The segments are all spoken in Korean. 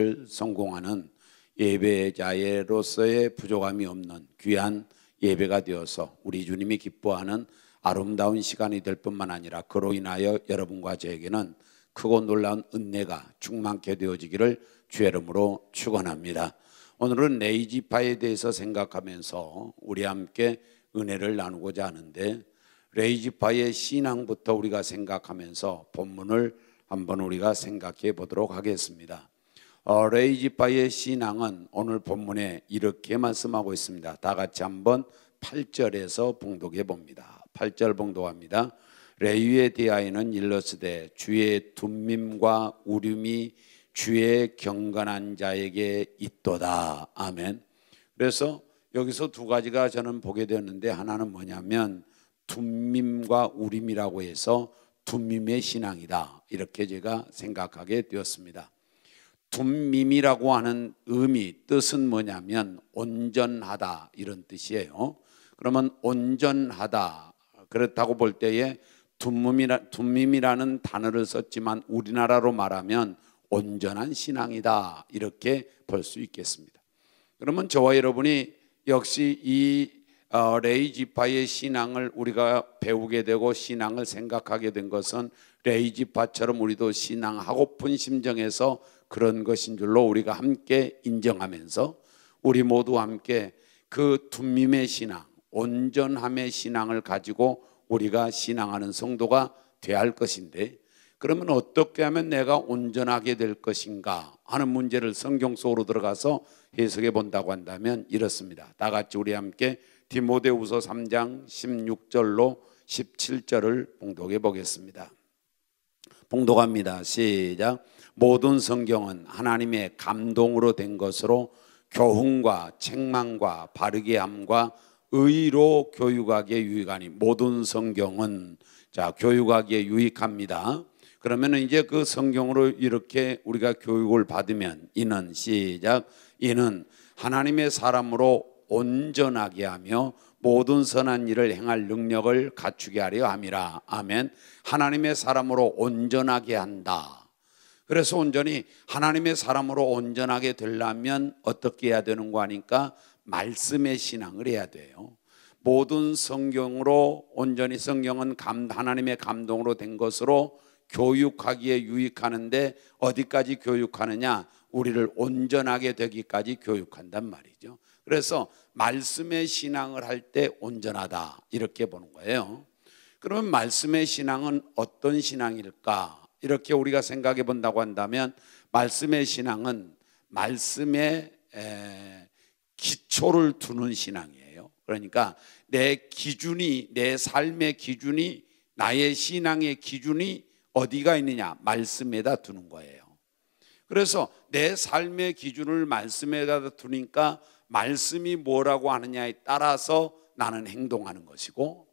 예배를 성공하는 예배자로서의 부족함이 없는 귀한 예배가 되어서 우리 주님이 기뻐하는 아름다운 시간이 될 뿐만 아니라 그로 인하여 여러분과 저에게는 크고 놀라운 은혜가 충만케 되어지기를 주의 이름으로 축원합니다. 오늘은 레이지파에 대해서 생각하면서 우리 함께 은혜를 나누고자 하는데, 레이지파의 신앙부터 우리가 생각하면서 본문을 한번 우리가 생각해 보도록 하겠습니다. 레이지파의 신앙은 오늘 본문에 이렇게 말씀하고 있습니다. 다 같이 한번 8절에서 봉독해 봅니다. 8절 봉독합니다. 레위에 대하여는 일러스되 주의 둠밈과 우림이 주의 경건한 자에게 있도다. 아멘. 그래서 여기서 두 가지가 저는 보게 되었는데, 하나는 뭐냐면 둠밈과 우림이라고 해서 둠밈의 신앙이다, 이렇게 제가 생각하게 되었습니다. 둠밈이라고 하는 뜻은 뭐냐면 온전하다, 이런 뜻이에요. 그러면 온전하다, 그렇다고 볼 때에 둠밈이라는 단어를 썼지만 우리나라로 말하면 온전한 신앙이다, 이렇게 볼 수 있겠습니다. 그러면 저와 여러분이 역시 이 레이지파의 신앙을 우리가 배우게 되고 신앙을 생각하게 된 것은 레이지파처럼 우리도 신앙하고픈 심정에서 그런 것인 줄로 우리가 함께 인정하면서 우리 모두 함께 그 둠밈의 신앙, 온전함의 신앙을 가지고 우리가 신앙하는 성도가 되어야 할 것인데, 그러면 어떻게 하면 내가 온전하게 될 것인가 하는 문제를 성경 속으로 들어가서 해석해 본다고 한다면 이렇습니다. 다 같이 우리 함께 디모데후서 3장 16절로 17절을 봉독해 보겠습니다. 봉독합니다. 시작. 모든 성경은 하나님의 감동으로 된 것으로 교훈과 책망과 바르게 함과 의로 교육하기에 유익하니. 모든 성경은 교육하기에 유익합니다. 그러면 이제 그 성경으로 이렇게 우리가 교육을 받으면 이는 시작. 이는 하나님의 사람으로 온전하게 하며 모든 선한 일을 행할 능력을 갖추게 하려 함이라. 아멘. 하나님의 사람으로 온전하게 한다. 그래서 온전히 하나님의 사람으로 온전하게 되려면 어떻게 해야 되는 거 아니까? 말씀의 신앙을 해야 돼요. 모든 성경으로 온전히, 성경은 하나님의 감동으로 된 것으로 교육하기에 유익하는데 어디까지 교육하느냐? 우리를 온전하게 되기까지 교육한단 말이죠. 그래서 말씀의 신앙을 할 때 온전하다, 이렇게 보는 거예요. 그러면 말씀의 신앙은 어떤 신앙일까? 이렇게 우리가 생각해 본다고 한다면 말씀의 신앙은 말씀의 기초를 두는 신앙이에요. 그러니까 내 기준이, 내 삶의 기준이, 나의 신앙의 기준이 어디가 있느냐? 말씀에다 두는 거예요. 그래서 내 삶의 기준을 말씀에다 두니까 말씀이 뭐라고 하느냐에 따라서 나는 행동하는 것이고,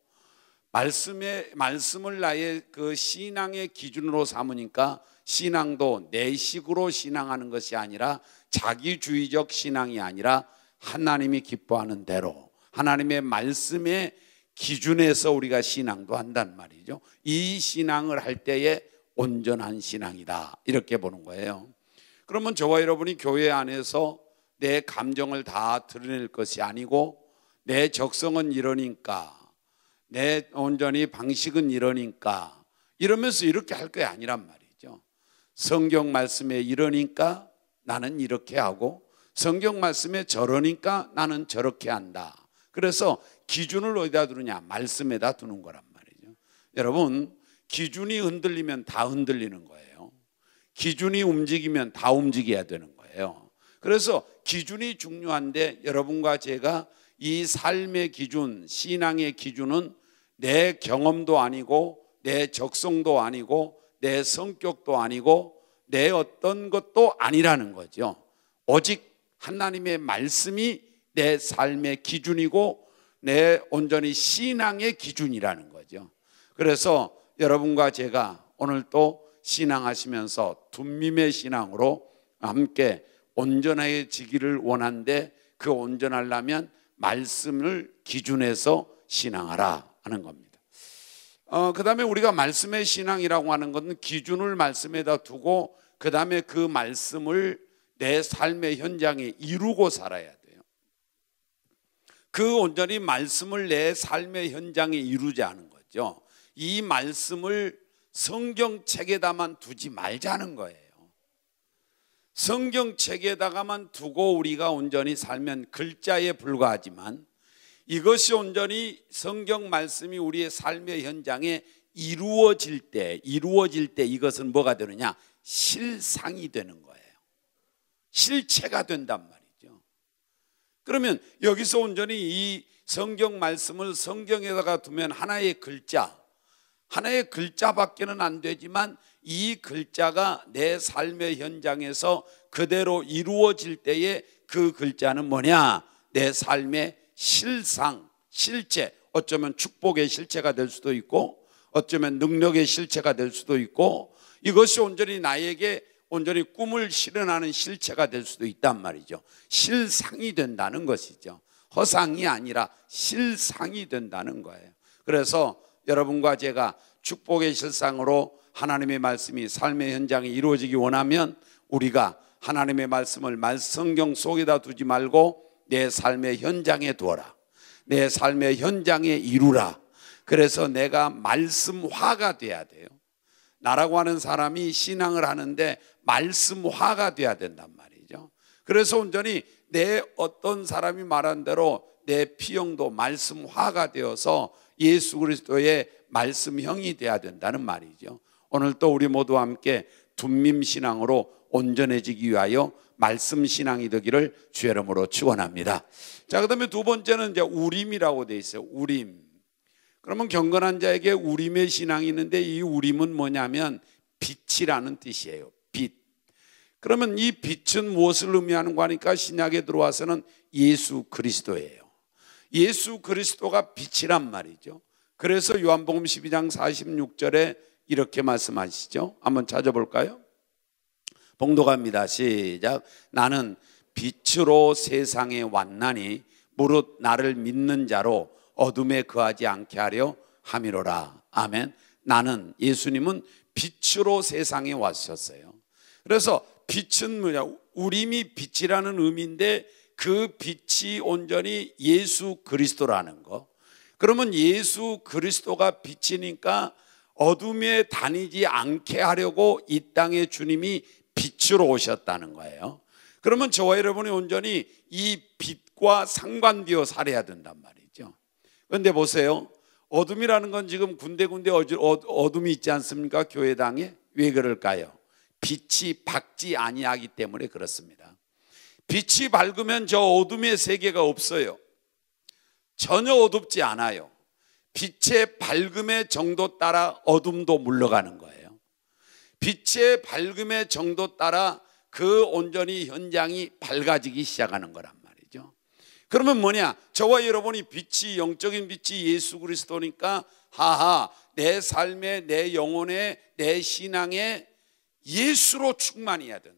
말씀을 나의 그 신앙의 기준으로 삼으니까 신앙도 내 식으로 신앙하는 것이 아니라, 자기주의적 신앙이 아니라 하나님이 기뻐하는 대로 하나님의 말씀의 기준에서 우리가 신앙도 한단 말이죠. 이 신앙을 할 때에 온전한 신앙이다, 이렇게 보는 거예요. 그러면 저와 여러분이 교회 안에서 내 감정을 다 드러낼 것이 아니고, 내 적성은 이러니까, 내 온전히 방식은 이러니까, 이러면서 이렇게 할 게 아니란 말이죠. 성경 말씀에 이러니까 나는 이렇게 하고, 성경 말씀에 저러니까 나는 저렇게 한다. 그래서 기준을 어디다 두느냐? 말씀에다 두는 거란 말이죠. 여러분, 기준이 흔들리면 다 흔들리는 거예요. 기준이 움직이면 다 움직여야 되는 거예요. 그래서 기준이 중요한데, 여러분과 제가 이 삶의 기준, 신앙의 기준은 내 경험도 아니고, 내 적성도 아니고, 내 성격도 아니고, 내 어떤 것도 아니라는 거죠. 오직 하나님의 말씀이 내 삶의 기준이고, 내 온전히 신앙의 기준이라는 거죠. 그래서 여러분과 제가 오늘 또 신앙하시면서 둠밈의 신앙으로 함께 온전해지기를 원하는데, 그 온전하려면 말씀을 기준해서 신앙하라 하는 겁니다. 그 다음에 우리가 말씀의 신앙이라고 하는 것은 기준을 말씀에다 두고, 그 다음에 그 말씀을 내 삶의 현장에 이루고 살아야 돼요. 그 온전히 말씀을 내 삶의 현장에 이루지 않은 거죠. 이 말씀을 성경책에다만 두지 말자는 거예요. 성경책에다가만 두고 우리가 온전히 살면 글자에 불과하지만 이것이 온전히 성경 말씀이 우리의 삶의 현장에 이루어질 때 이것은 뭐가 되느냐? 실상이 되는 거예요. 실체가 된단 말이죠. 그러면 여기서 온전히 이 성경 말씀을 성경에다가 두면 하나의 글자밖에는 안 되지만 이 글자가 내 삶의 현장에서 그대로 이루어질 때에 그 글자는 뭐냐? 내 삶의 실상, 실체, 어쩌면 축복의 실체가 될 수도 있고 어쩌면 능력의 실체가 될 수도 있고 이것이 온전히 나에게 온전히 꿈을 실현하는 실체가 될 수도 있단 말이죠. 실상이 된다는 것이죠. 허상이 아니라 실상이 된다는 거예요. 그래서 여러분과 제가 축복의 실상으로 하나님의 말씀이 삶의 현장에 이루어지기 원하면 우리가 하나님의 말씀을 성경 속에다 두지 말고 내 삶의 현장에 두어라. 내 삶의 현장에 이루라. 그래서 내가 말씀화가 돼야 돼요. 나라고 하는 사람이 신앙을 하는데 말씀화가 돼야 된단 말이죠. 그래서 온전히 내 어떤 사람이 말한 대로 내 피형도 말씀화가 되어서 예수 그리스도의 말씀형이 돼야 된다는 말이죠. 오늘 또 우리 모두와 함께 둔밈신앙으로 온전해지기 위하여 말씀신앙이 되기를 주의 이름으로 축원합니다. 자, 그다음에 두 번째는 이제 우림이라고 돼 있어요. 우림. 그러면 경건한 자에게 우림의 신앙이 있는데 이 우림은 뭐냐면 빛이라는 뜻이에요. 빛. 그러면 이 빛은 무엇을 의미하는 거 하니까 신약에 들어와서는 예수 그리스도예요. 예수 그리스도가 빛이란 말이죠. 그래서 요한복음 12장 46절에 이렇게 말씀하시죠. 한번 찾아볼까요? 봉독합니다. 시작. 나는 빛으로 세상에 왔나니 무릇 나를 믿는 자로 어둠에 거하지 않게 하려 함이로라. 아멘. 나는, 예수님은 빛으로 세상에 왔었어요. 그래서 빛은 뭐냐? 우림이 빛이라는 의미인데 그 빛이 온전히 예수 그리스도라는 거. 그러면 예수 그리스도가 빛이니까 어둠에 다니지 않게 하려고 이 땅에 주님이 빛으로 오셨다는 거예요. 그러면 저와 여러분이 온전히 이 빛과 상관되어 살아야 된단 말이죠. 그런데 보세요. 어둠이라는 건 지금 군데군데 어둠이 있지 않습니까? 교회당에. 왜 그럴까요? 빛이 밝지 아니하기 때문에 그렇습니다. 빛이 밝으면 저 어둠의 세계가 없어요. 전혀 어둡지 않아요. 빛의 밝음의 정도 따라 어둠도 물러가는 거예요. 빛의 밝음의 정도 따라 그 온전히 현장이 밝아지기 시작하는 거란 말이죠. 그러면 뭐냐? 저와 여러분이 빛이, 영적인 빛이 예수 그리스도니까 하하, 내 삶에, 내 영혼에, 내 신앙에 예수로 충만해야 된다.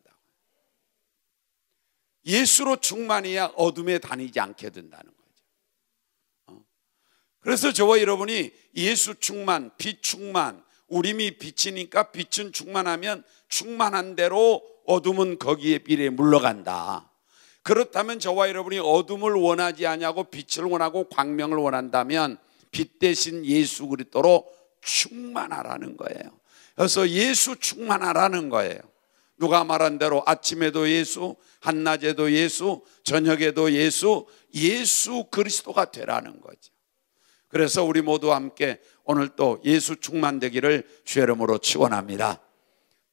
예수로 충만해야 어둠에 다니지 않게 된다는 거죠. 그래서 저와 여러분이 예수 충만, 빛 충만, 우림이 빛이니까 빛은 충만하면 충만한 대로 어둠은 거기에 비례 물러간다. 그렇다면 저와 여러분이 어둠을 원하지 아니하고 빛을 원하고 광명을 원한다면 빛 대신 예수 그리스도로 충만하라는 거예요. 그래서 예수 충만하라는 거예요. 누가 말한 대로 아침에도 예수, 한낮에도 예수, 저녁에도 예수, 예수 그리스도가 되라는 거죠. 그래서 우리 모두 함께 오늘 또 예수 충만되기를 주의 이름으로 축원합니다.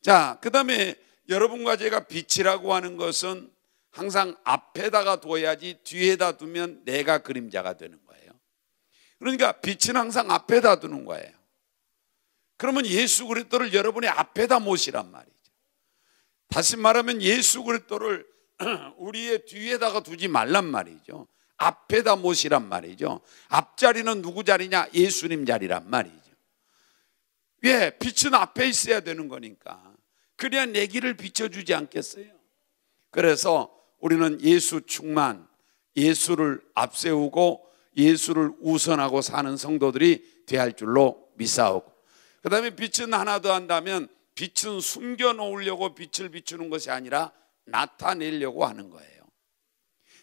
자, 그 다음에 여러분과 제가 빛이라고 하는 것은 항상 앞에다가 둬야지 뒤에다 두면 내가 그림자가 되는 거예요. 그러니까 빛은 항상 앞에다 두는 거예요. 그러면 예수 그리스도를 여러분의 앞에다 모시란 말이죠. 다시 말하면 예수 그리스도를 우리의 뒤에다가 두지 말란 말이죠. 앞에다 모시란 말이죠. 앞자리는 누구 자리냐? 예수님 자리란 말이죠. 왜? 빛은 앞에 있어야 되는 거니까. 그래야 내 길을 비춰주지 않겠어요? 그래서 우리는 예수 충만, 예수를 앞세우고 예수를 우선하고 사는 성도들이 되어야 할 줄로 믿사오고, 그 다음에 빛은 하나 더 한다면 빛은 숨겨놓으려고 빛을 비추는 것이 아니라 나타내려고 하는 거예요.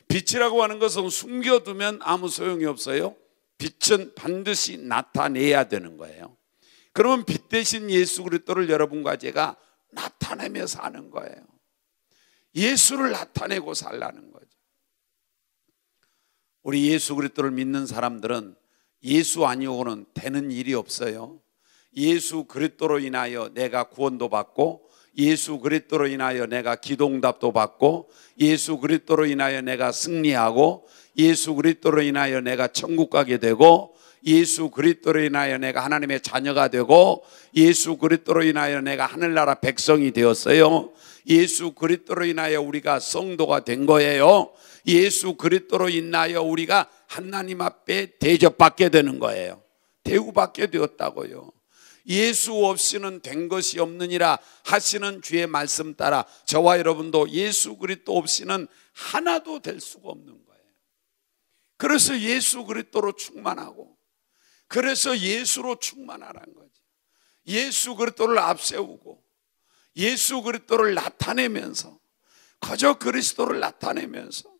빛이라고 하는 것은 숨겨두면 아무 소용이 없어요. 빛은 반드시 나타내야 되는 거예요. 그러면 빛 대신 예수 그리스도를 여러분과 제가 나타내며 사는 거예요. 예수를 나타내고 살라는 거죠. 우리 예수 그리스도를 믿는 사람들은 예수 아니고는 되는 일이 없어요. 예수 그리스도로 인하여 내가 구원도 받고, 예수 그리스도로 인하여 내가 기도응답도 받고, 예수 그리스도로 인하여 내가 승리하고, 예수 그리스도로 인하여 내가 천국 가게 되고, 예수 그리스도로 인하여 내가 하나님의 자녀가 되고, 예수 그리스도로 인하여 내가 하늘나라 백성이 되었어요. 예수 그리스도로 인하여 우리가 성도가 된 거예요. 예수 그리스도로 인하여 우리가 하나님 앞에 대접받게 되는 거예요. 대우받게 되었다고요. 예수 없이는 된 것이 없느니라 하시는 주의 말씀 따라 저와 여러분도 예수 그리스도 없이는 하나도 될 수가 없는 거예요. 그래서 예수 그리스도로 충만하고, 그래서 예수로 충만하라는 거죠. 예수 그리스도를 앞세우고 예수 그리스도를 나타내면서, 그저 그리스도를 나타내면서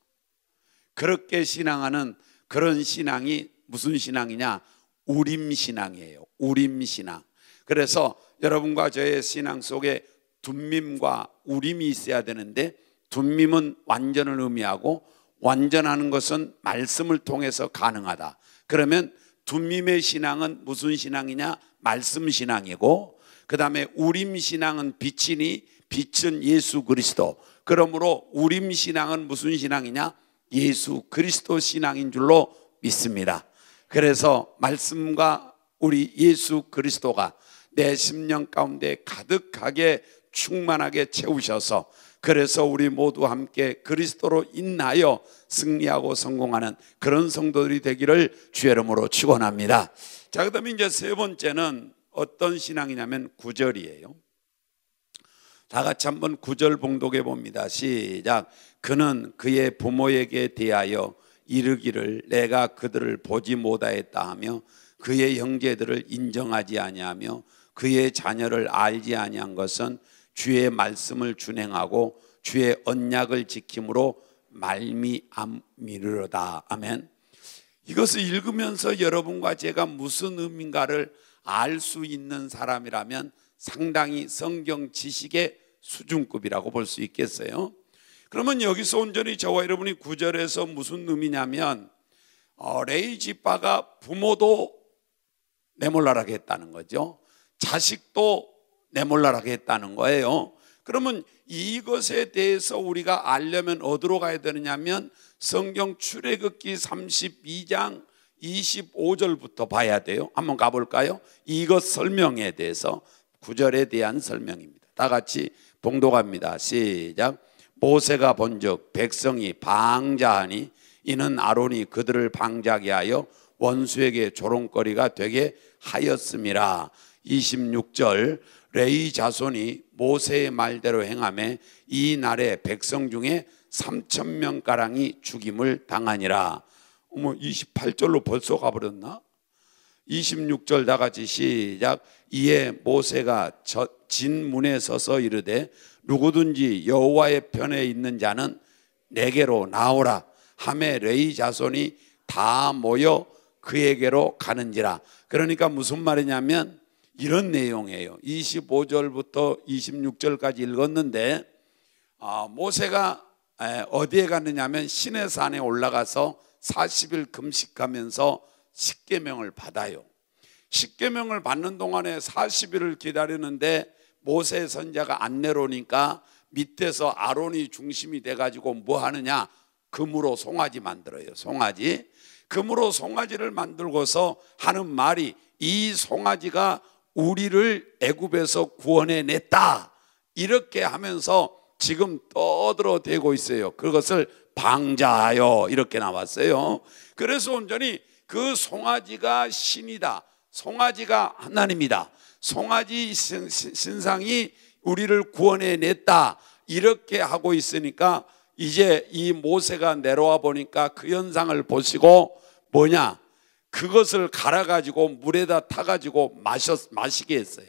그렇게 신앙하는 그런 신앙이 무슨 신앙이냐? 우림신앙이에요. 우림신앙. 그래서 여러분과 저의 신앙 속에 둔밈과 우림이 있어야 되는데, 둔밈은 완전을 의미하고 완전하는 것은 말씀을 통해서 가능하다. 그러면 둔밈의 신앙은 무슨 신앙이냐? 말씀 신앙이고, 그 다음에 우림 신앙은 빛이니 빛은 예수 그리스도. 그러므로 우림 신앙은 무슨 신앙이냐? 예수 그리스도 신앙인 줄로 믿습니다. 그래서 말씀과 우리 예수 그리스도가 내 심령 가운데 가득하게 충만하게 채우셔서, 그래서 우리 모두 함께 그리스도로 인하여 승리하고 성공하는 그런 성도들이 되기를 주의 이름으로 축원합니다. 자, 그다음에 이제 세 번째는 어떤 신앙이냐면 구절이에요. 다 같이 한번 구절 봉독해 봅니다. 시작. 그는 그의 부모에게 대하여 이르기를 내가 그들을 보지 못하였다 하며 그의 형제들을 인정하지 아니하며 그의 자녀를 알지 아니한 것은 주의 말씀을 준행하고 주의 언약을 지킴으로 말미암미르로다. 아멘. 이것을 읽으면서 여러분과 제가 무슨 의미인가를 알 수 있는 사람이라면 상당히 성경 지식의 수준급이라고 볼 수 있겠어요. 그러면 여기서 온전히 저와 여러분이 구절에서 무슨 의미냐면, 레위 지파가 부모도 내몰라라게 했다는 거죠. 자식도 내몰라라게 했다는 거예요. 그러면 이것에 대해서 우리가 알려면 어디로 가야 되느냐면 성경 출애굽기 32장 25절부터 봐야 돼요. 한번 가볼까요? 이것 설명에 대해서, 구절에 대한 설명입니다. 다 같이 봉독합니다. 시작. 모세가 본즉 백성이 방자하니 이는 아론이 그들을 방자하게 하여 원수에게 조롱거리가 되게 하였음이라. 26절. 레위 자손이 모세의 말대로 행하매 이 날에 백성 중에 3,000명가량이 죽임을 당하니라. 28절로 벌써 가버렸나? 26절 다 같이 시작. 이에 모세가 진문에 서서 이르되 누구든지 여호와의 편에 있는 자는 내게로 나오라 하매 레위 자손이 다 모여 그에게로 가는지라. 그러니까 무슨 말이냐면 이런 내용이에요. 25절부터 26절까지 읽었는데, 모세가 어디에 갔느냐면 시내산에 올라가서 40일 금식하면서 십계명을 받아요. 십계명을 받는 동안에 40일을 기다리는데 모세 선지자가 안 내려오니까 밑에서 아론이 중심이 돼가지고 뭐 하느냐? 금으로 송아지 만들어요. 송아지. 금으로 송아지를 만들고서 하는 말이, 이 송아지가 우리를 애굽에서 구원해냈다, 이렇게 하면서 지금 떠들어대고 있어요. 그것을 방자하여 이렇게 나왔어요. 그래서 온전히 그 송아지가 신이다, 송아지가 하나님이다, 송아지 신상이 우리를 구원해냈다, 이렇게 하고 있으니까 이제 이 모세가 내려와 보니까 그 현상을 보시고 뭐냐? 그것을 갈아가지고 물에다 타가지고 마시게 했어요.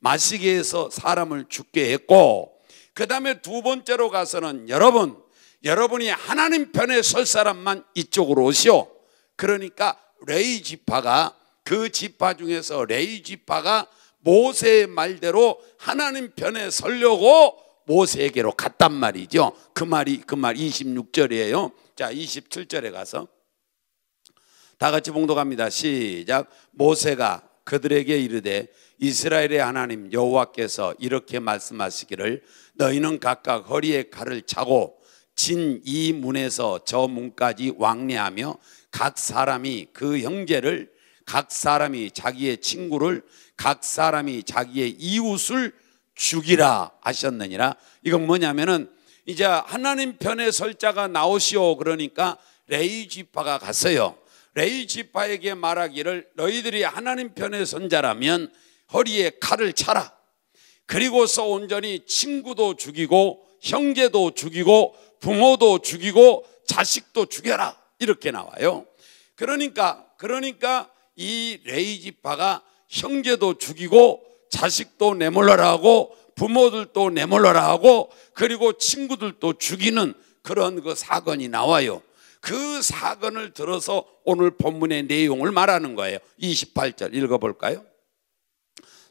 마시게 해서 사람을 죽게 했고, 그 다음에 두 번째로 가서는 여러분이 하나님 편에 설 사람만 이쪽으로 오시오. 그러니까 레위 지파가, 그 지파 중에서 레위 지파가 모세의 말대로 하나님 편에 서려고 모세에게로 갔단 말이죠. 그 말 26절이에요. 자, 27절에 가서 다 같이 봉독합니다. 시작. 모세가 그들에게 이르되 이스라엘의 하나님 여호와께서 이렇게 말씀하시기를 너희는 각각 허리에 칼을 차고 진 이 문에서 저 문까지 왕래하며 각 사람이 그 형제를, 각 사람이 자기의 친구를, 각 사람이 자기의 이웃을 죽이라 하셨느니라. 이건 뭐냐면은 이제 하나님 편에 설 자가 나오시오. 그러니까 레위 지파가 갔어요. 레위 지파에게 말하기를 너희들이 하나님 편에 선 자라면 허리에 칼을 차라. 그리고서 온전히 친구도 죽이고 형제도 죽이고 부모도 죽이고 자식도 죽여라. 이렇게 나와요. 그러니까 이 레위 지파가 형제도 죽이고 자식도 내몰라라 하고 부모들도 내몰라라 하고 그리고 친구들도 죽이는 그런 그 사건이 나와요. 그 사건을 들어서 오늘 본문의 내용을 말하는 거예요. 28절 읽어볼까요?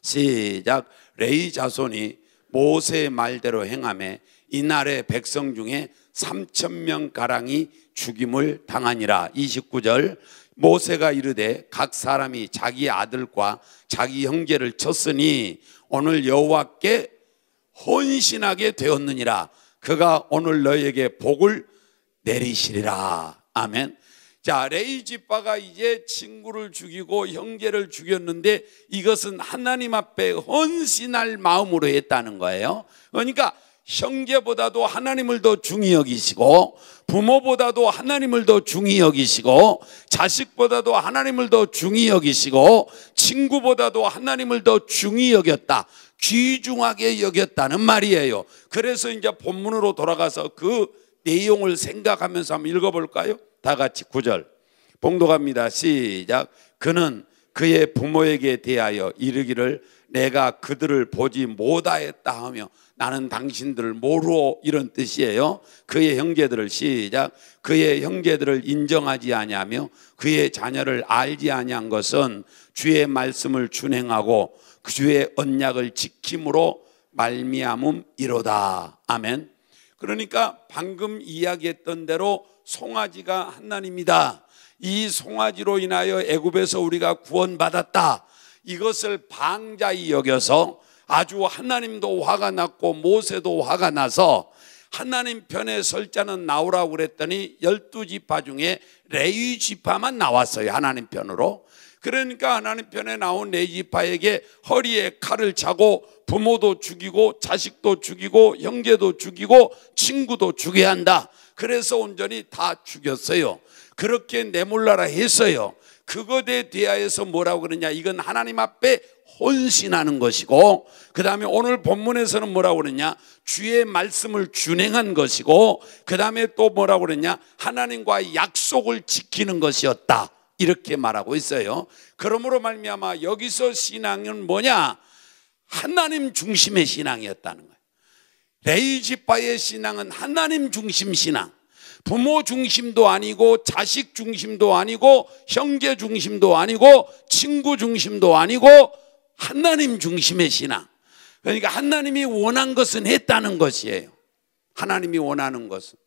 시작. 레위 자손이 모세의 말대로 행하매 이날의 백성 중에 3,000명 가량이 죽임을 당하니라. 29절. 모세가 이르되 각 사람이 자기 아들과 자기 형제를 쳤으니 오늘 여호와께 헌신하게 되었느니라. 그가 오늘 너희에게 복을 내리시리라. 아멘. 자, 레위 지파가 이제 친구를 죽이고 형제를 죽였는데 이것은 하나님 앞에 헌신할 마음으로 했다는 거예요. 그러니까 형제보다도 하나님을 더 중히 여기시고 부모보다도 하나님을 더 중히 여기시고 자식보다도 하나님을 더 중히 여기시고 친구보다도 하나님을 더 중히 여겼다, 귀중하게 여겼다는 말이에요. 그래서 이제 본문으로 돌아가서 그 내용을 생각하면서 한번 읽어볼까요? 다 같이 9절 봉독합니다. 시작. 그는 그의 부모에게 대하여 이르기를 내가 그들을 보지 못하였다 하며 나는 당신들을 모르오, 이런 뜻이에요. 그의 형제들을, 시작. 그의 형제들을 인정하지 아니하며 그의 자녀를 알지 아니한 것은 주의 말씀을 준행하고 그 주의 언약을 지킴으로 말미암음이로다. 아멘. 그러니까 방금 이야기했던 대로 송아지가 하나님이다. 이 송아지로 인하여 애굽에서 우리가 구원받았다. 이것을 방자히 여겨서 아주 하나님도 화가 났고 모세도 화가 나서 하나님 편에 설 자는 나오라고 그랬더니 12지파 중에 레위 지파만 나왔어요. 하나님 편으로. 그러니까 하나님 편에 나온 레위 지파에게 허리에 칼을 차고 부모도 죽이고 자식도 죽이고 형제도 죽이고 친구도 죽여야 한다. 그래서 온전히 다 죽였어요. 그렇게 내몰라라 했어요. 그것에 대하여서 뭐라고 그러냐, 이건 하나님 앞에 헌신하는 것이고, 그 다음에 오늘 본문에서는 뭐라고 그러냐, 주의 말씀을 준행한 것이고, 그 다음에 또 뭐라고 그러냐, 하나님과의 약속을 지키는 것이었다, 이렇게 말하고 있어요. 그러므로 말미암아 여기서 신앙은 뭐냐, 하나님 중심의 신앙이었다는 거예요. 레위 지파의 신앙은 하나님 중심 신앙, 부모 중심도 아니고 자식 중심도 아니고 형제 중심도 아니고 친구 중심도 아니고 하나님 중심의 신앙. 그러니까 하나님이 원한 것은 했다는 것이에요. 하나님이 원하는 것은,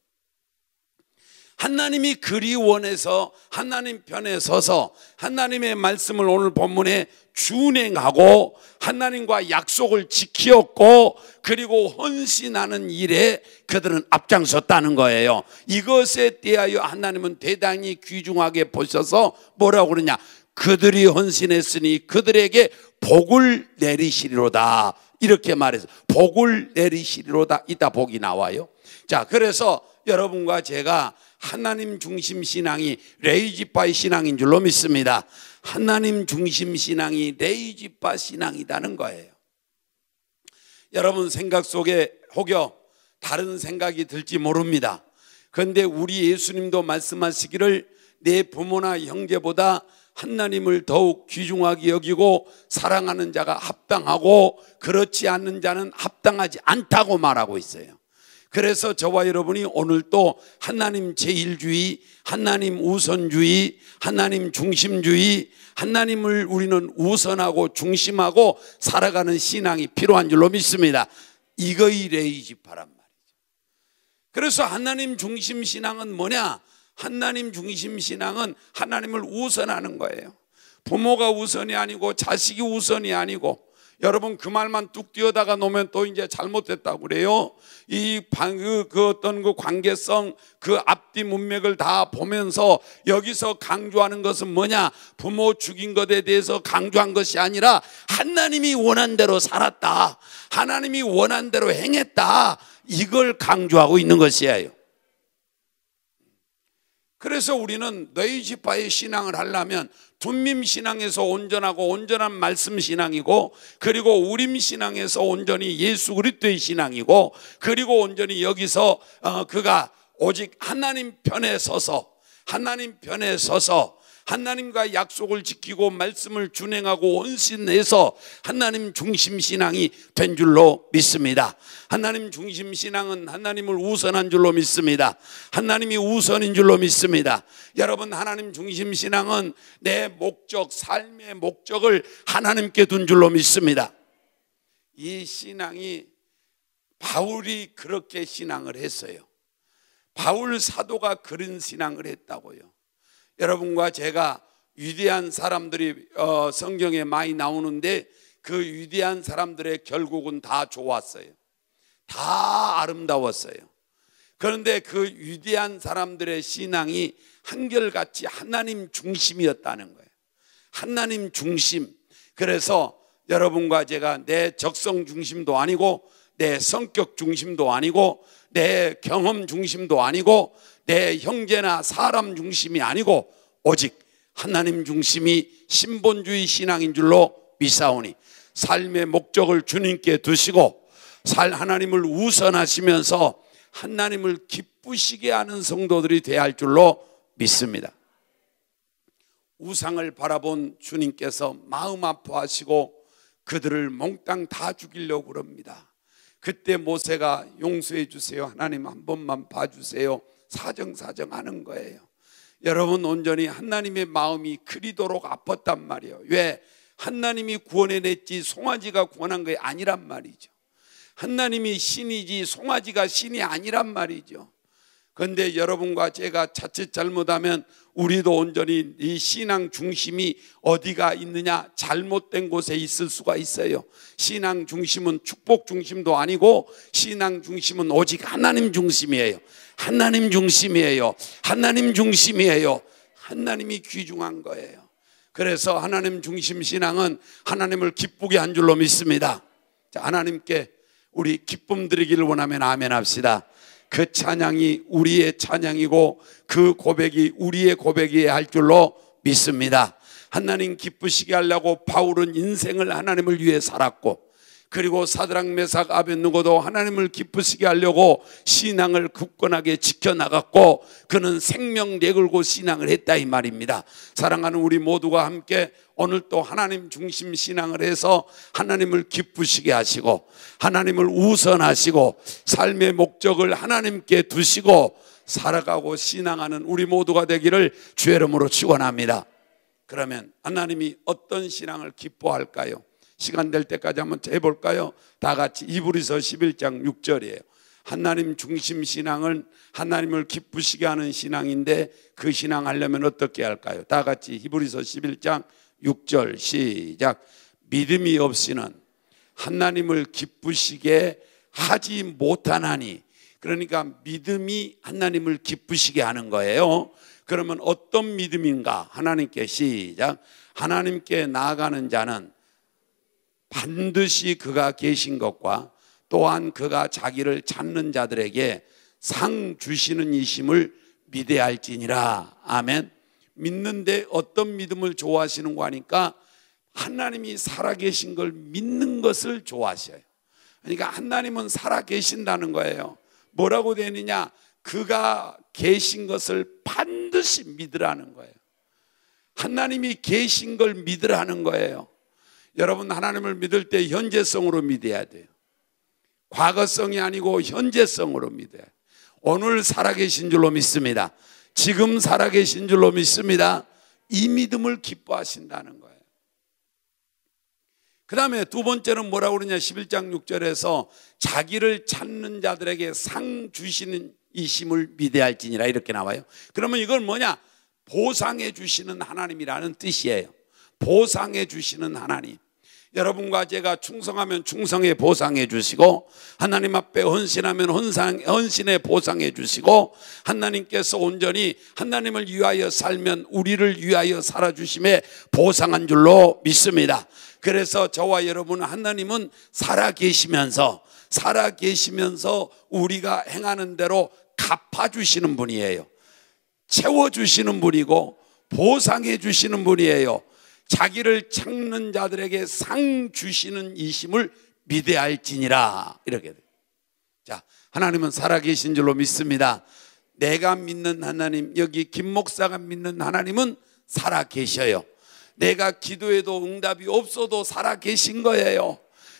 하나님이 그리 원해서 하나님 편에 서서 하나님의 말씀을 오늘 본문에 준행하고 하나님과 약속을 지키었고 그리고 헌신하는 일에 그들은 앞장섰다는 거예요. 이것에 대하여 하나님은 대단히 귀중하게 보셔서 뭐라고 그러냐, 그들이 헌신했으니 그들에게 복을 내리시리로다, 이렇게 말해서 복을 내리시리로다. 이따 복이 나와요. 자, 그래서 여러분과 제가 하나님 중심 신앙이 레위 지파의 신앙인 줄로 믿습니다. 하나님 중심 신앙이 레위 지파 신앙이라는 거예요. 여러분 생각 속에 혹여 다른 생각이 들지 모릅니다. 그런데 우리 예수님도 말씀하시기를 내 부모나 형제보다 하나님을 더욱 귀중하게 여기고 사랑하는 자가 합당하고 그렇지 않는 자는 합당하지 않다고 말하고 있어요. 그래서 저와 여러분이 오늘 또 하나님 제일주의, 하나님 우선주의, 하나님 중심주의, 하나님을 우리는 우선하고 중심하고 살아가는 신앙이 필요한 줄로 믿습니다. 이거이 레이지파란 말이죠. 그래서 하나님 중심 신앙은 뭐냐? 하나님 중심 신앙은 하나님을 우선하는 거예요. 부모가 우선이 아니고 자식이 우선이 아니고, 여러분 그 말만 뚝 띄어다가 놓으면 또 이제 잘못됐다고 그래요. 그 어떤 그 관계성, 그 앞뒤 문맥을 다 보면서 여기서 강조하는 것은 뭐냐? 부모 죽인 것에 대해서 강조한 것이 아니라 하나님이 원한 대로 살았다, 하나님이 원한 대로 행했다, 이걸 강조하고 있는 것이에요. 그래서 우리는 너희 지파의 신앙을 하려면 둠밈 신앙에서 온전하고 온전한 말씀 신앙이고, 그리고 우림 신앙에서 온전히 예수 그리스도의 신앙이고, 그리고 온전히 여기서 그가 오직 하나님 편에 서서 하나님과 약속을 지키고 말씀을 준행하고 온신해서 하나님 중심 신앙이 된 줄로 믿습니다. 하나님 중심 신앙은 하나님을 우선한 줄로 믿습니다. 하나님이 우선인 줄로 믿습니다. 여러분, 하나님 중심 신앙은 내 목적, 삶의 목적을 하나님께 둔 줄로 믿습니다. 이 신앙이 바울이 그렇게 신앙을 했어요. 바울 사도가 그런 신앙을 했다고요. 여러분과 제가 위대한 사람들이 성경에 많이 나오는데 그 위대한 사람들의 결국은 다 좋았어요. 다 아름다웠어요. 그런데 그 위대한 사람들의 신앙이 한결같이 하나님 중심이었다는 거예요. 하나님 중심. 그래서 여러분과 제가 내 적성 중심도 아니고, 내 성격 중심도 아니고, 내 경험 중심도 아니고, 내 형제나 사람 중심이 아니고 오직 하나님 중심이 신본주의 신앙인 줄로 믿사오니, 삶의 목적을 주님께 두시고 하나님을 우선하시면서 하나님을 기쁘시게 하는 성도들이 되어야 할 줄로 믿습니다. 우상을 바라본 주님께서 마음 아파하시고 그들을 몽땅 다 죽이려고 그럽니다. 그때 모세가 용서해 주세요, 하나님 한 번만 봐주세요, 사정사정 하는 거예요. 여러분, 온전히 하나님의 마음이 그리도록 아팠단 말이에요. 왜? 하나님이 구원해냈지 송아지가 구원한 게 아니란 말이죠. 하나님이 신이지 송아지가 신이 아니란 말이죠. 그런데 여러분과 제가 자칫 잘못하면 우리도 온전히 이 신앙 중심이 어디가 있느냐, 잘못된 곳에 있을 수가 있어요. 신앙 중심은 축복 중심도 아니고, 신앙 중심은 오직 하나님 중심이에요. 하나님 중심이에요. 하나님 중심이에요. 하나님이 귀중한 거예요. 그래서 하나님 중심 신앙은 하나님을 기쁘게 한 줄로 믿습니다. 자, 하나님께 우리 기쁨 드리기를 원하면 아멘 합시다. 그 찬양이 우리의 찬양이고 그 고백이 우리의 고백이어야 할 줄로 믿습니다. 하나님 기쁘시게 하려고 바울은 인생을 하나님을 위해 살았고, 그리고 사드락 메삭 아벳느고도 하나님을 기쁘시게 하려고 신앙을 굳건하게 지켜나갔고, 그는 생명 내걸고 신앙을 했다 이 말입니다. 사랑하는 우리 모두가 함께 오늘 또 하나님 중심 신앙을 해서 하나님을 기쁘시게 하시고 하나님을 우선하시고 삶의 목적을 하나님께 두시고 살아가고 신앙하는 우리 모두가 되기를 주의 이름으로 축원합니다. 그러면 하나님이 어떤 신앙을 기뻐할까요? 시간 될 때까지 한번 해볼까요? 다 같이 히브리서 11장 6절이에요. 하나님 중심 신앙은 하나님을 기쁘시게 하는 신앙인데, 그 신앙 하려면 어떻게 할까요? 다 같이 히브리서 11장 6절 시작. 믿음이 없이는 하나님을 기쁘시게 하지 못하나니. 그러니까 믿음이 하나님을 기쁘시게 하는 거예요. 그러면 어떤 믿음인가? 하나님께 시작. 하나님께 나아가는 자는 반드시 그가 계신 것과 또한 그가 자기를 찾는 자들에게 상 주시는 이심을 믿어야 할지니라. 아멘. 믿는데 어떤 믿음을 좋아하시는가 하니까 하나님이 살아계신 걸 믿는 것을 좋아하셔요. 그러니까 하나님은 살아계신다는 거예요. 뭐라고 되느냐? 그가 계신 것을 반드시 믿으라는 거예요. 하나님이 계신 걸 믿으라는 거예요. 여러분, 하나님을 믿을 때 현재성으로 믿어야 돼요. 과거성이 아니고 현재성으로 믿어야 돼요. 오늘 살아계신 줄로 믿습니다. 지금 살아계신 줄로 믿습니다. 이 믿음을 기뻐하신다는 거예요. 그 다음에 두 번째는 뭐라고 그러냐, 11장 6절에서 자기를 찾는 자들에게 상 주시는 이심을 믿어야 할지니라 이렇게 나와요. 그러면 이건 뭐냐, 보상해 주시는 하나님이라는 뜻이에요. 보상해 주시는 하나님. 여러분과 제가 충성하면 충성에 보상해 주시고, 하나님 앞에 헌신하면 헌신에 보상해 주시고, 하나님께서 온전히 하나님을 위하여 살면 우리를 위하여 살아주심에 보상한 줄로 믿습니다. 그래서 저와 여러분, 하나님은 살아계시면서 우리가 행하는 대로 갚아주시는 분이에요. 채워주시는 분이고 보상해 주시는 분이에요. 자기를 찾는 자들에게 상 주시는 이심을 믿어야 할지니라 이렇게 돼요. 자, 하나님은 살아계신 줄로 믿습니다. 내가 믿는 하나님, 여기 김 목사가 믿는 하나님은 살아계셔요. 내가 기도해도 응답이 없어도 살아계신 거예요.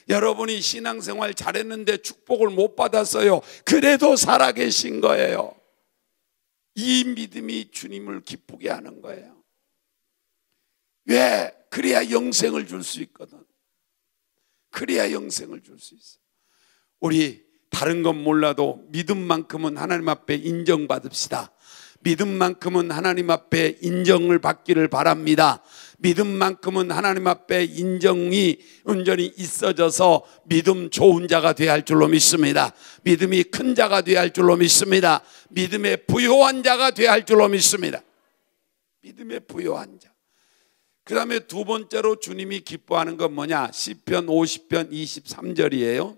여러분이 신앙생활 잘했는데 축복을 못 받았어요. 그래도 살아계신 거예요. 이 믿음이 주님을 기쁘게 하는 거예요. 왜? 그래야 영생을 줄 수 있거든. 그래야 영생을 줄 수 있어. 우리 다른 건 몰라도 믿음만큼은 하나님 앞에 인정받읍시다. 믿음만큼은 하나님 앞에 인정을 받기를 바랍니다. 믿음만큼은 하나님 앞에 인정이 온전히 있어져서 믿음 좋은 자가 되어야 할 줄로 믿습니다. 믿음이 큰 자가 되어야 할 줄로 믿습니다. 믿음에 부요한 자가 되어야 할 줄로 믿습니다. 믿음에 부요한 자. 그 다음에 두 번째로 주님이 기뻐하는 건 뭐냐, 시편 50편 23절이에요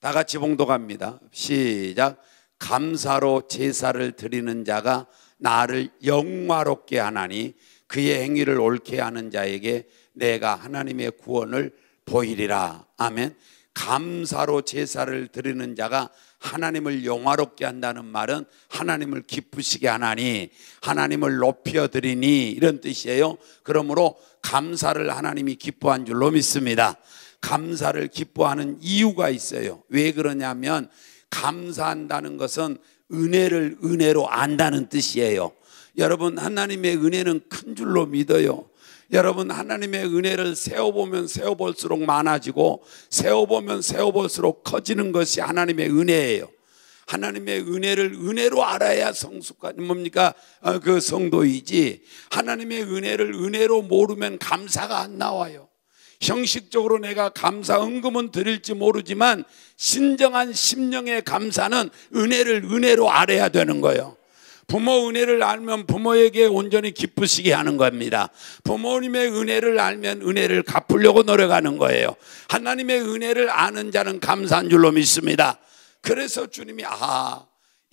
다 같이 봉독합니다. 시작. 감사로 제사를 드리는 자가 나를 영화롭게 하나니 그의 행위를 옳게 하는 자에게 내가 하나님의 구원을 보이리라. 아멘. 감사로 제사를 드리는 자가 하나님을 영화롭게 한다는 말은 하나님을 기쁘시게 하나니, 하나님을 높여드리니 이런 뜻이에요. 그러므로 감사를 하나님이 기뻐한 줄로 믿습니다. 감사를 기뻐하는 이유가 있어요. 왜 그러냐면 감사한다는 것은 은혜를 은혜로 안다는 뜻이에요. 여러분, 하나님의 은혜는 큰 줄로 믿어요. 여러분, 하나님의 은혜를 세어보면 세어볼수록 많아지고 세어보면 세어볼수록 커지는 것이 하나님의 은혜예요. 하나님의 은혜를 은혜로 알아야 성숙한 뭡니까? 그 성도이지. 하나님의 은혜를 은혜로 모르면 감사가 안 나와요. 형식적으로 내가 감사 헌금은 드릴지 모르지만 신정한 심령의 감사는 은혜를 은혜로 알아야 되는 거예요. 부모 은혜를 알면 부모에게 온전히 기쁘시게 하는 겁니다. 부모님의 은혜를 알면 은혜를 갚으려고 노력하는 거예요. 하나님의 은혜를 아는 자는 감사한 줄로 믿습니다. 그래서 주님이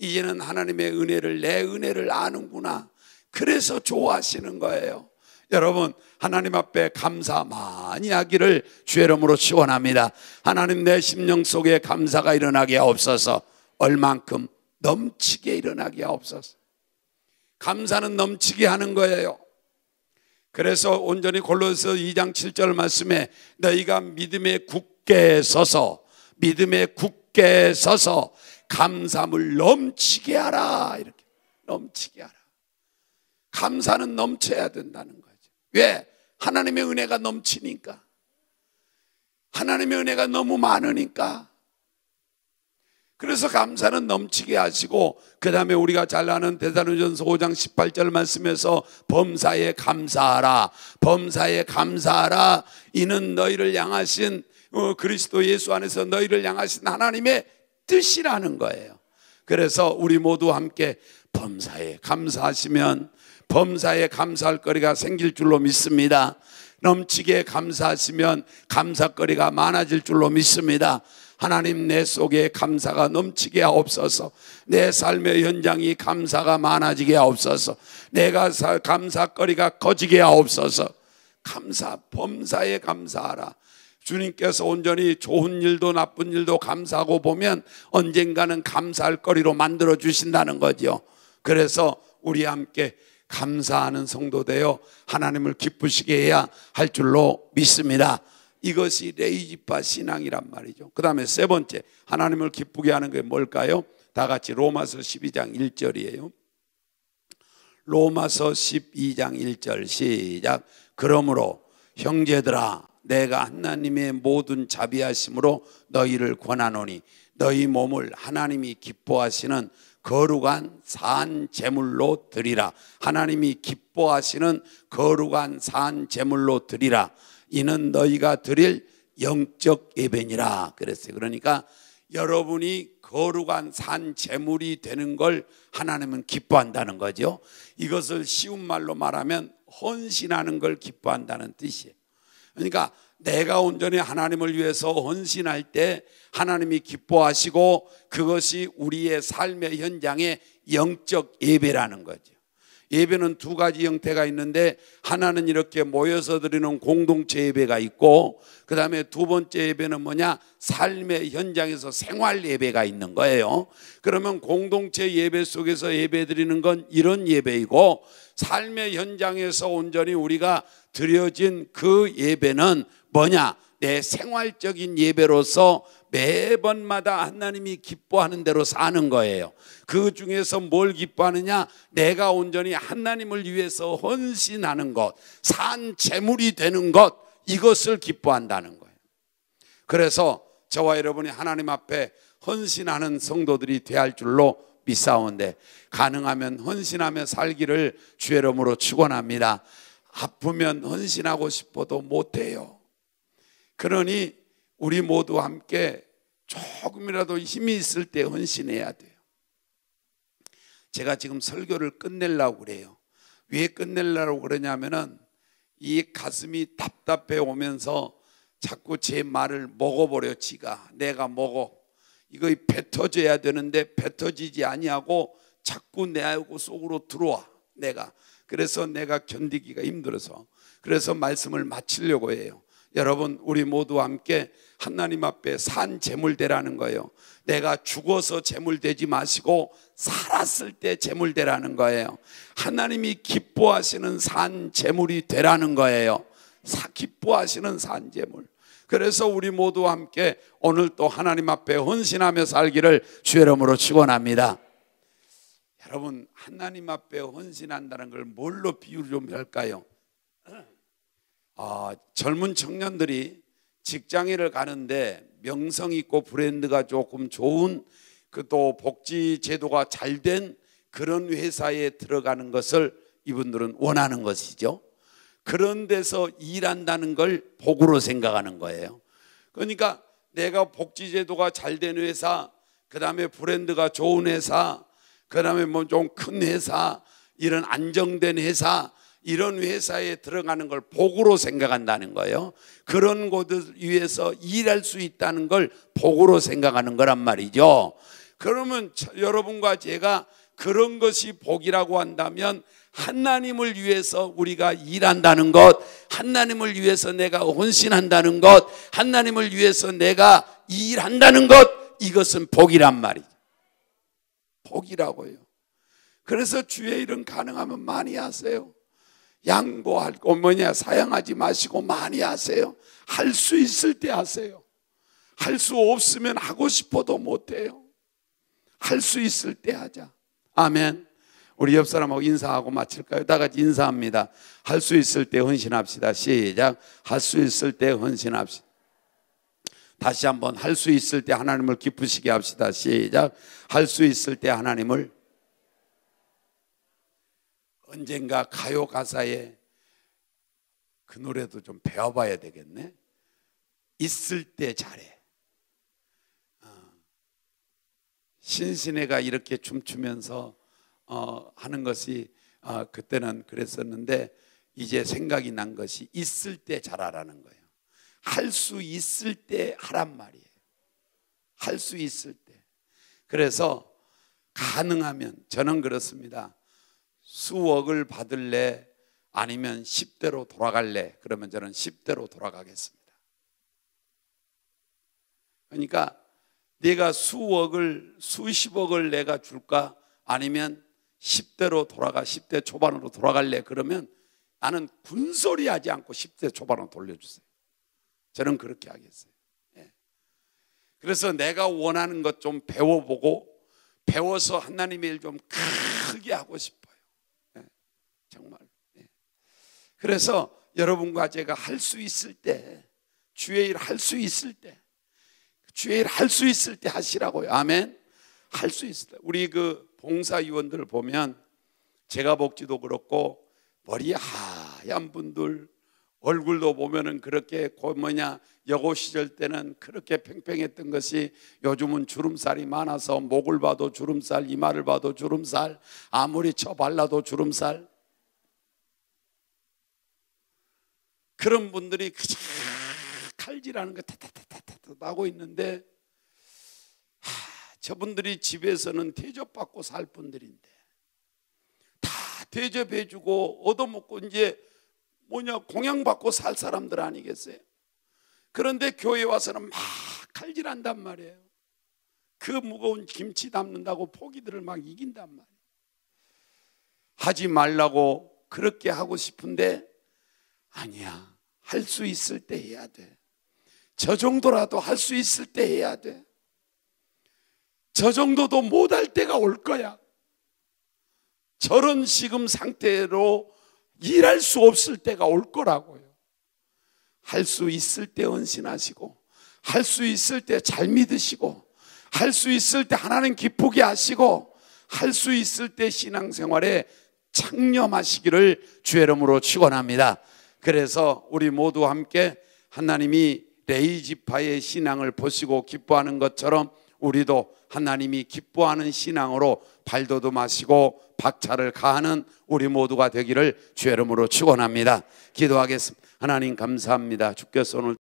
이제는 하나님의 은혜를, 내 은혜를 아는구나. 그래서 좋아하시는 거예요. 여러분, 하나님 앞에 감사 많이 하기를 주의 이름으로 축원합니다. 하나님, 내 심령 속에 감사가 일어나게 하옵소서. 얼만큼? 넘치게 일어나게 하옵소서. 감사는 넘치게 하는 거예요. 그래서 온전히 골로새 2장 7절 말씀에 너희가 믿음에 굳게 서서 감사함을 넘치게 하라. 이렇게 넘치게 하라. 감사는 넘쳐야 된다는 거죠. 왜? 하나님의 은혜가 넘치니까. 하나님의 은혜가 너무 많으니까. 그래서 감사는 넘치게 하시고, 그 다음에 우리가 잘 아는 데살로니가전서 5장 18절 말씀에서 범사에 감사하라, 범사에 감사하라. 이는 너희를 향하신 그리스도 예수 안에서 너희를 향하신 하나님의 뜻이라는 거예요. 그래서 우리 모두 함께 범사에 감사하시면 범사에 감사할 거리가 생길 줄로 믿습니다. 넘치게 감사하시면 감사거리가 많아질 줄로 믿습니다. 하나님, 내 속에 감사가 넘치게 하옵소서. 내 삶의 현장이 감사가 많아지게 하옵소서. 내가 감사거리가 커지게 하옵소서. 범사에 감사하라. 주님께서 온전히 좋은 일도 나쁜 일도 감사하고 보면 언젠가는 감사할 거리로 만들어 주신다는 거죠. 그래서 우리 함께 감사하는 성도 되어 하나님을 기쁘시게 해야 할 줄로 믿습니다. 이것이 레이지파 신앙이란 말이죠. 그 다음에 세 번째, 하나님을 기쁘게 하는 게 뭘까요? 다 같이 로마서 12장 1절이에요. 로마서 12장 1절 시작. 그러므로 형제들아, 내가 하나님의 모든 자비하심으로 너희를 권하노니 너희 몸을 하나님이 기뻐하시는 거룩한 산 제물로 드리라. 하나님이 기뻐하시는 거룩한 산 제물로 드리라. 이는 너희가 드릴 영적 예배니라 그랬어요. 그러니까 여러분이 거룩한 산 제물이 되는 걸 하나님은 기뻐한다는 거죠. 이것을 쉬운 말로 말하면 헌신하는 걸 기뻐한다는 뜻이에요. 그러니까 내가 온전히 하나님을 위해서 헌신할 때 하나님이 기뻐하시고 그것이 우리의 삶의 현장의 영적 예배라는 거죠. 예배는 두 가지 형태가 있는데 하나는 이렇게 모여서 드리는 공동체 예배가 있고, 그 다음에 두 번째 예배는 뭐냐? 삶의 현장에서 생활 예배가 있는 거예요. 그러면 공동체 예배 속에서 예배 드리는 건 이런 예배이고, 삶의 현장에서 온전히 우리가 드려진 그 예배는 뭐냐? 내 생활적인 예배로서 매번마다 하나님이 기뻐하는 대로 사는 거예요. 그 중에서 뭘 기뻐하느냐? 내가 온전히 하나님을 위해서 헌신하는 것, 산 제물이 되는 것, 이것을 기뻐한다는 거예요. 그래서 저와 여러분이 하나님 앞에 헌신하는 성도들이 되어야 할 줄로 믿사오는데, 가능하면 헌신하며 살기를 주의 이름으로 축원합니다. 아프면 헌신하고 싶어도 못해요. 그러니 우리 모두 함께 조금이라도 힘이 있을 때 헌신해야 돼요. 제가 지금 설교를 끝내려고 그래요. 왜 끝내려고 그러냐면은 이 가슴이 답답해 오면서 자꾸 제 말을 먹어버려. 지가 내가 먹어. 이거 뱉어져야 되는데 뱉어지지 아니하고 자꾸 내 속으로 들어와. 내가 그래서 내가 견디기가 힘들어서, 그래서 말씀을 마치려고 해요. 여러분, 우리 모두 함께 하나님 앞에 산 제물 되라는 거예요. 내가 죽어서 제물 되지 마시고 살았을 때 제물 되라는 거예요. 하나님이 기뻐하시는 산 제물이 되라는 거예요. 기뻐하시는 산 제물. 그래서 우리 모두 함께 오늘 또 하나님 앞에 헌신하며 살기를 주의 이름으로 축원합니다. 여러분, 하나님 앞에 헌신한다는 걸 뭘로 비유를 좀 할까요? 젊은 청년들이 직장인을 가는데 명성 있고 브랜드가 조금 좋은 그 또 복지 제도가 잘 된 그런 회사에 들어가는 것을 이분들은 원하는 것이죠. 그런 데서 일한다는 걸 복으로 생각하는 거예요. 그러니까 내가 복지 제도가 잘 된 회사, 그 다음에 브랜드가 좋은 회사, 그 다음에 뭐 좀 큰 회사, 이런 안정된 회사, 이런 회사에 들어가는 걸 복으로 생각한다는 거예요. 그런 곳을 위해서 일할 수 있다는 걸 복으로 생각하는 거란 말이죠. 그러면 여러분과 제가 그런 것이 복이라고 한다면 하나님을 위해서 우리가 일한다는 것, 하나님을 위해서 내가 헌신한다는 것, 하나님을 위해서 내가 일한다는 것, 이것은 복이란 말이죠. 복이라고요. 그래서 주의 일은 가능하면 많이 하세요. 양보할 거 뭐냐, 사양하지 마시고 많이 하세요. 할 수 있을 때 하세요. 할 수 없으면 하고 싶어도 못해요. 할 수 있을 때 하자. 아멘. 우리 옆 사람하고 인사하고 마칠까요? 다 같이 인사합니다. 할 수 있을 때 헌신합시다. 시작. 할 수 있을 때 헌신합시다. 다시 한번 할 수 있을 때 하나님을 기쁘시게 합시다. 시작. 할 수 있을 때 하나님을. 언젠가 가요 가사에 그 노래도 좀 배워봐야 되겠네. 있을 때 잘해. 신신애가 이렇게 춤추면서 하는 것이 그때는 그랬었는데 이제 생각이 난 것이 있을 때 잘하라는 거예요. 할 수 있을 때 하란 말이에요. 할 수 있을 때. 그래서 가능하면 저는 그렇습니다. 수억을 받을래 아니면 10대로 돌아갈래? 그러면 저는 10대로 돌아가겠습니다. 그러니까 내가 수억을 수십억을 내가 줄까? 아니면 10대로 돌아가, 10대 초반으로 돌아갈래? 그러면 나는 군소리 하지 않고 10대 초반으로 돌려주세요. 저는 그렇게 하겠어요. 예. 그래서 내가 원하는 것 좀 배워보고, 배워서 하나님의 일 좀 크게 하고 싶어요. 예. 정말. 예. 그래서 여러분과 제가 할 수 있을 때, 주의 일 할 수 있을 때, 주의 일 할 수 있을 때 하시라고요. 아멘. 할 수 있을 때. 우리 그 봉사위원들 보면, 제가 복지도 그렇고 머리 하얀 분들 얼굴도 보면은 그렇게 여고 시절 때는 그렇게 팽팽했던 것이 요즘은 주름살이 많아서 목을 봐도 주름살, 이마를 봐도 주름살, 아무리 쳐 발라도 주름살. 그런 분들이 칼질하는 거 타타타타타 하고 있는데, 저분들이 집에서는 대접받고 살 분들인데 다 대접해주고 얻어먹고 이제 공양받고 살 사람들 아니겠어요? 그런데 교회 와서는 막 칼질한단 말이에요. 그 무거운 김치 담는다고 포기들을 막 이긴단 말이에요. 하지 말라고 그렇게 하고 싶은데 아니야. 할 수 있을 때 해야 돼. 저 정도라도 할 수 있을 때 해야 돼. 저 정도도 못할 때가 올 거야. 저런 지금 상태로 일할 수 없을 때가 올 거라고요. 할 수 있을 때 헌신하시고, 할 수 있을 때 잘 믿으시고, 할 수 있을 때 하나님 기쁘게 하시고, 할 수 있을 때 신앙생활에 창념하시기를 주의 이름으로 축원합니다. 그래서 우리 모두 함께 하나님이 레이지파의 신앙을 보시고 기뻐하는 것처럼 우리도 하나님이 기뻐하는 신앙으로 발돋움하시고 박차를 가하는 우리 모두가 되기를 주의 이름으로 축원합니다. 기도하겠습니다. 하나님 감사합니다. 주께서 오늘